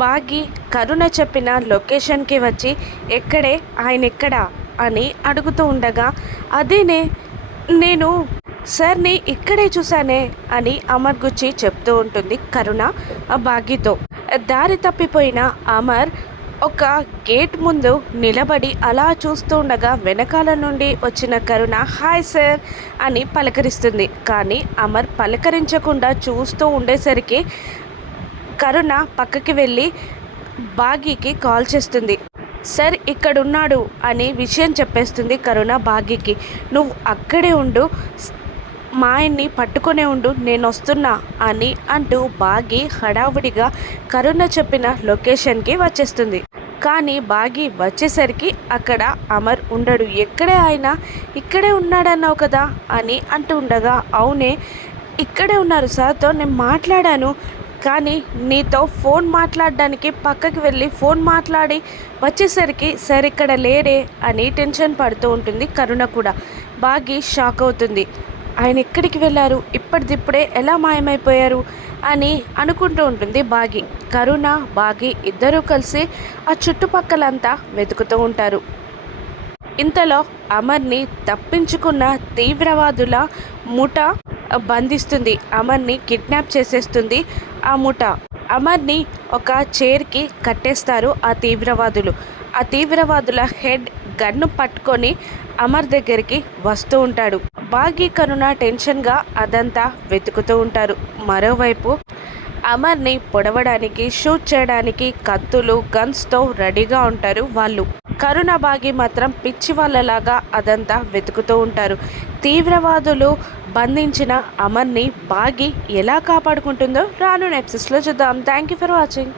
బాగి కరుణ చెప్పిన లొకేషన్కి వచ్చి ఎక్కడే ఆయన ఎక్కడా అని అడుగుతూ ఉండగా అదేనే నేను సార్ని ఇక్కడే చూశానే అని అమర్ గుచ్చి చెప్తూ ఉంటుంది కరుణ బాగితో. దారి తప్పిపోయిన అమర్ ఒక గేట్ ముందు నిలబడి అలా చూస్తూ ఉండగా వెనకాల నుండి వచ్చిన కరుణ హాయ్ సార్ అని పలకరిస్తుంది. కానీ అమర్ పలకరించకుండా చూస్తూ ఉండేసరికి కరుణ పక్కకి వెళ్ళి బాగీకి కాల్ చేస్తుంది. సార్ ఇక్కడున్నాడు అని విషయం చెప్పేస్తుంది కరుణ బాగీకి. నువ్వు అక్కడే ఉండు, మా ఆయన్ని పట్టుకునే ఉండు, నేను వస్తున్నా అని అంటూ బాగి హడావుడిగా కరుణ చెప్పిన లొకేషన్కి వచ్చేస్తుంది. కానీ బాగి వచ్చేసరికి అక్కడ అమర్ ఉండడు. ఎక్కడే ఆయన ఇక్కడే ఉన్నాడన్నావు కదా అని అంటూ ఉండగా అవునే ఇక్కడే ఉన్నారు సార్తో నేను మాట్లాడాను, కానీ నీతో ఫోన్ మాట్లాడడానికి పక్కకి వెళ్ళి ఫోన్ మాట్లాడి వచ్చేసరికి సార్ ఇక్కడ లేడే అని టెన్షన్ పడుతూ ఉంటుంది కరుణ కూడా. బాగి షాక్ అవుతుంది. ఆయన ఎక్కడికి వెళ్ళారు, ఇప్పటిదిప్పుడే ఎలా మాయమైపోయారు అని అనుకుంటూ ఉంటుంది బాగి. కరుణ బాగి ఇద్దరూ కలిసి ఆ చుట్టుపక్కలంతా వెతుకుతూ ఉంటారు. ఇంతలో అమర్ని తప్పించుకున్న తీవ్రవాదుల ముఠ బంధిస్తుంది. అమర్ని కిడ్నాప్ చేసేస్తుంది ఆ ముఠ. అమర్ని ఒక చైర్కి కట్టేస్తారు ఆ తీవ్రవాదులు. ఆ తీవ్రవాదుల హెడ్ గన్ను పట్టుకొని అమర్ దగ్గరికి వస్తూ ఉంటాడు. బాగి కరుణ టెన్షన్గా అదంతా వెతుకుతూ ఉంటారు. మరోవైపు అమర్ని పొడవడానికి షూట్ చేయడానికి కత్తులు గన్స్తో రెడీగా ఉంటారు వాళ్ళు. కరుణ బాగి మాత్రం పిచ్చి వాళ్ళలాగా అదంతా వెతుకుతూ ఉంటారు. తీవ్రవాదులు బంధించిన అమర్ని బాగి ఎలా కాపాడుకుంటుందో రాను ఎపిసోడ్స్లో చూద్దాం. Thank you for watching.